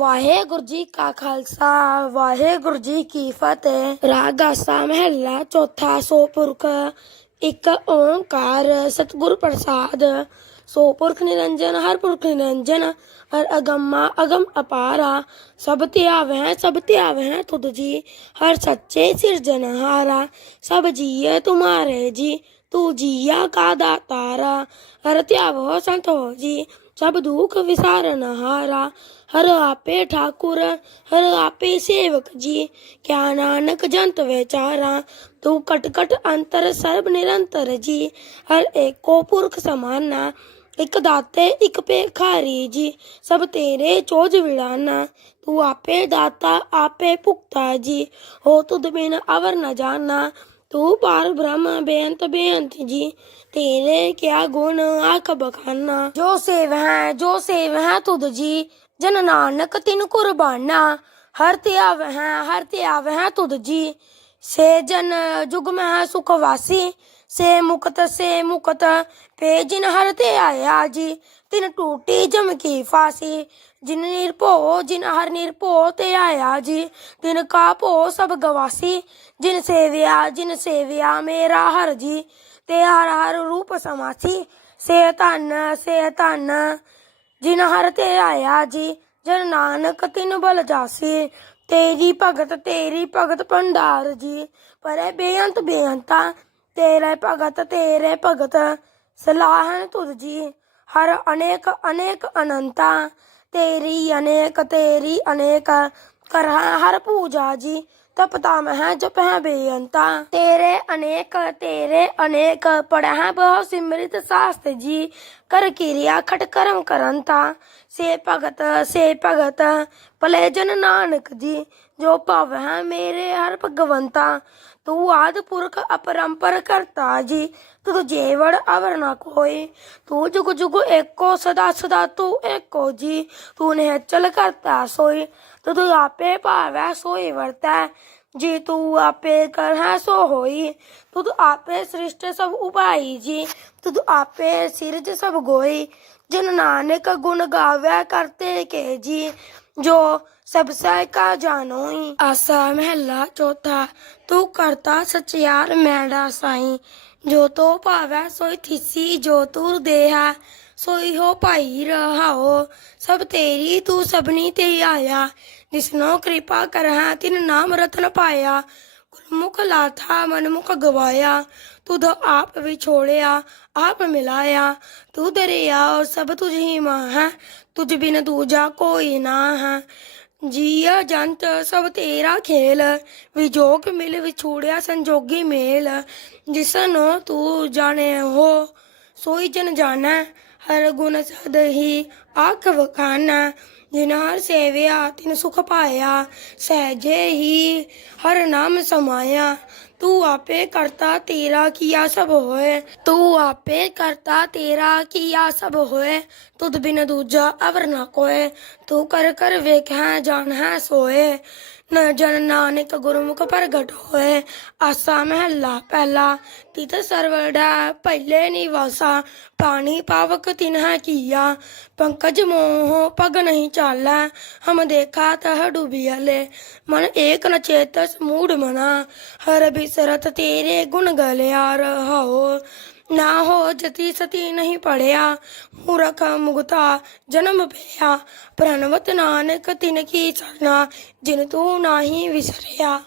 ਵਾਹਿਗੁਰੂ ਜੀ ਕਾ ਖਾਲਸਾ ਵਾਹਿਗੁਰੂ ਜੀ ਕੀ ਫਤਿਹ ਰਾਗ ਆਸਾ ਮਹਿਲਾ ਚੌਥਾ ਸੋ ਪੁਰਖ ਇੱਕ ਓੰਕਾਰ ਸਤਿਗੁਰ ਪ੍ਰਸਾਦ ਸੋ ਪੁਰਖ ਨਿਰੰਜਨ ਹਰ ਪੁਰਖ ਨਿਰੰਜਨ ਹਰ ਅਗੰਮਾ ਅਗਮ ਅਪਾਰਾ ਸਭ ਧਿਆਵੈ ਸਭ ਧਿਆਵੈ ਤੁਧ ਜੀ ਹਰ ਸੱਚੇ ਸਿਰਜਨਹਾਰਾ ਸਭ ਜੀਏ ਤੁਮਾਰੇ ਜੀ ਤੂੰ ਜੀਆ ਕਾ ਦਾਤਾਰਾ ਹਰ ਧਿਆਵੋ ਸੰਤ ਹੋ ਜੀ ਸਭ ਦੁੱਖ ਵਿਸਾਰਨ ਹਾਰਾ। ਹਰ ਆਪੇ ਠਾਕੁਰ, ਹਰ ਆਪੇ ਸੇਵਕ ਜੀ। ਕਿਆ ਨਾਨਕ ਜੰਤ ਵਿਚਾਰਾ, ਤੂੰ ਕਟ ਕਟ ਅੰਤਰ ਸਰਬ ਨਿਰੰਤਰ ਜੀ। ਹਰ ਏਕੋ ਪੁਰਖ ਸਮਾਨਾ, ਇਕ ਦਾਤੇ, ਇੱਕ ਭੇਖਾਰੀ ਜੀ। ਸਭ ਤੇਰੇ ਚੋਜ ਵਿੜਾਨਾ, ਤੂੰ ਆਪੇ ਦਾਤਾ, ਆਪੇ ਭੁਗਤਾ ਜੀ। ਹੋ ਤੁਧ ਬਿਨ ਅਵਰ ਨ ਜਾਣਾ ਤੂੰ ਪਾਰ ਬ੍ਰਹਮ ਬੇਅੰਤ ਬੇਅੰਤ ਜੀ, ਤੇਰੇ ਕਿਆ ਗੁਣ ਆਖ ਬਖਾਨਾ। ਜੋ ਸੇਵ ਹੈ, ਜੋ ਸੇਵ ਹੈ ਤੁਧ ਜੀ, ਜਨ ਨਾਨਕ ਤਿਨ ਕੁਰਬਾਨਾ। ਹਰ ਧਿਆਵ ਹੈ, ਹਰ ਧਿਆਵ ਹੈ ਤੁਧ ਜੀ। ਸੇ ਜਨ ਜੁਗ ਮੈਂ ਸੁਖ ਵਾਸੀ ਸੇ ਮੁਕਤ ਸੇ ਮੁਕਤ ਪੇ ਜਿਨ ਹਰ ਤੇ ਆਇਆ ਜੀ। ਤਿਨ ਟੂਟੀ ਜਮਕੀ ਫਾਸੀ, ਜਿਨ ਨਿਰਭਉ, ਜਿਨ ਹਰ ਨਿਰਭਉ ਤੇ ਆਇਆ ਜੀ। ਤਿਨ ਕਾ ਭੋ ਸਭ ਗਵਾਸੀ, ਜਿਨ ਸੇਵਿਆ ਜਿਨ ਸੇਵਿਆ ਮੇਰਾ ਹਰ ਜੀ। ਤੇ ਹਰ ਹਰ ਰੂਪ ਸਮਾਸੀ, ਸੇ ਧਨ ਸੇ ਧਨ, ਜਿਨ ਹਰ ਤੇ ਆਇਆ ਜੀ। ਜਨ ਨਾਨਕ ਤਿਨ ਬਲ ਜਾਸੀ, ਤੇਰੀ ਭਗਤ ਤੇਰੀ ਭਗਤ ਭੰਡਾਰ ਜੀ। ਪਰੇ ਬੇਅੰਤ ਬੇਅੰਤਾ ਤੇਰੇ ਭਗਤ ਤੇਰੇ ਭਗਤ ਸਲਾਹਨ ਤੁਧ ਜੀ। ਹਰ ਅਨੇਕ ਅਨੇਕ ਅਨੰਤਾ, ਤੇਰੀ ਅਨੇਕ ਤੇਰੀ ਅਨੇਕ। ਕਰਹਾ ਹਰ ਪੂਜਾ ਜੀ ਤਪਤਾ ਮਹਿ ਜਪਹਿ ਬੇਅੰਤਾ। ਤੇਰੇ ਅਨੇਕ ਤੇਰੇ ਅਨੇਕ, ਪੜਹਿ ਬਹੁ ਸਿਮਰਿਤ ਸਾਸਤ ਜੀ। ਕਰ ਕਿਰਿਆ ਖਟ ਕਰਮ ਕਰੰਤਾ। ਸੇ ਭਗਤ ਸੇ ਭਗਤ, ਭਲੇ ਜਨ ਨਾਨਕ ਜੀ। ਜੋ ਭਵ ਹੈ ਮੇਰੇ ਹਰ ਭਗਵੰਤਾ ਤੂੰ ਆਦ ਪੁਰਖ ਅਪਰੰਪਰ ਕਰਤਾ ਜੀ ਤੂੰ ਜੇਵੜ ਅਵਰ ਨਾ ਕੋਈ ਤੂੰ ਜੁਗ ਜੁਗ ਏਕੋ ਸਦਾ ਸਦਾ ਤੂੰ ਏਕੋ ਜੀ ਤੂੰ ਨੇ ਚਲ ਕਰਤਾ ਸੋਈ ਤੂੰ ਤੂੰ ਆਪੇ ਭਾਵੈ ਸੋਈ ਵਰਤੈ ਜੀ ਤੂੰ ਆਪੇ ਕਰਹਿ ਸੋ ਹੋਈ ਤੂੰ ਆਪੇ ਸ੍ਰਿਸ਼ਟ ਸਭ ਉਪਾਈ ਜੀ ਤੂੰ ਆਪੇ ਸਿਰਜ ਸਭ ਗੋਈ ਜਿਨ ਨਾਨਕ ਗੁਣ ਗਾਵੈ ਕਰਤੇ ਕੇ ਜੀ ਜੋ ਸਭ ਸਹਿ ਕਾ ਜਾਣੋਈ ਆਸਾ ਮਹਿਲਾ ਚੌਥਾ, ਤੂੰ ਕਰਤਾ ਸਚਿਆਰ ਮੈੜਾ ਸਾਈ। ਜੋ ਤੋ ਭਾਵੈ ਸੋਈ ਥਿਸੀ, ਜੋ ਤੁਰ ਦੇਹਾ, ਸੋਈ ਹੋ ਭਾਈ ਰਹਾਓ। ਸਭ ਤੇਰੀ, ਤੂੰ ਸਭਨੀ ਤੇ ਆਇਆ। ਜਿਸਨੋ ਕਿਰਪਾ ਕਰਹਾ, ਤਿਨ ਨਾਮ ਰਤਨ ਪਾਇਆ। ਗੁਰਮੁਖ ਲਾਥਾ, ਮਨਮੁਖ ਗਵਾਇਆ। ਤੁਧ ਆਪ ਵਿਛੋੜਿਆ ਆਪ ਮਿਲਾਇਆ ਤੂੰ ਦਰਿਆ ਔਰ ਸਭ ਤੁਝ ਹੀ ਮਾਂ ਹੈ ਤੁਝ ਬਿਨ ਦੂਜਾ ਕੋਈ ਨਾ ਹੈ ਜੀਆ ਜੰਤ ਸਭ ਤੇਰਾ ਖੇਲ ਵਿਜੋਗ ਮਿਲ ਵਿਛੋੜਿਆ ਸੰਜੋਗੀ ਮੇਲ ਜਿਸਨੋ ਤੂੰ ਜਾਣੇ ਹੋ ਸੋਈ ਜਨ ਜਾਣੈ ਹਰ ਗੁਣ ਸਦ ਹੀ ਆਖ ਵਖਾਨਾ ਜਿਨ ਹਰ ਸੇਵਿਆ ਤਿਨ ਸੁਖ ਪਾਇਆ ਸਹਿਜੇ ਹੀ ਹਰ ਨਾਮ ਸਮਾਇਆ ਤੂੰ ਆਪੇ ਕਰਤਾ ਤੇਰਾ ਕੀਆ ਸਭ ਹੋਏ ਤੂੰ ਆਪੇ ਕਰਤਾ ਤੇਰਾ ਕੀਆ ਸਭ ਹੋਏ ਤੁਧ ਬਿਨ ਦੂਜਾ ਅਵਰ ਨਾ ਕੋਏ ਤੂੰ ਕਰ ਕਰ ਵੇਖੈ ਜਾਣੈ ਸੋਏ ਨ ਜਨ ਨਾਨਕ ਗੁਰਮੁਖ ਪ੍ਰਗਟ ਹੋਏ। ਆਸਾ ਮਹਿਲਾ ਪਹਿਲਾ ਤਿਤ ਸਰਵੜਾ ਪਹਿਲੇ ਨਿਵਾਸਾ, ਪਾਣੀ ਪਾਵਕ ਤਿਨਹ ਕੀਆ। ਪੰਕਜ ਮੋਹ ਪਗ ਨਹੀਂ ਚਾਲਾ, ਹਮ ਦੇਖਾ ਤਹ ਡੁਬਿਆਲੇ ਮਨ ਏਕ ਨ ਚੇਤਸ ਮੂੜ ਮਨਾ, ਹਰ ਬਿਸਰਤ ਤੇਰੇ ਗੁਣ ਗਲਿਆ ਰਹਾਓ ਨਾ ਹੋ ਜਤੀ ਸਤੀ ਨਹੀਂ ਪੜਿਆ, ਮੂਰਖ ਮੁਗਤਾ ਜਨਮ ਪਿਆ। ਪ੍ਰਣਵਤ ਨਾਨਕ ਤਿਨ ਕੀ ਸਰਨਾ ਜਿਨ ਤੂੰ ਨਾਹੀ ਵਿਸਰਿਆ।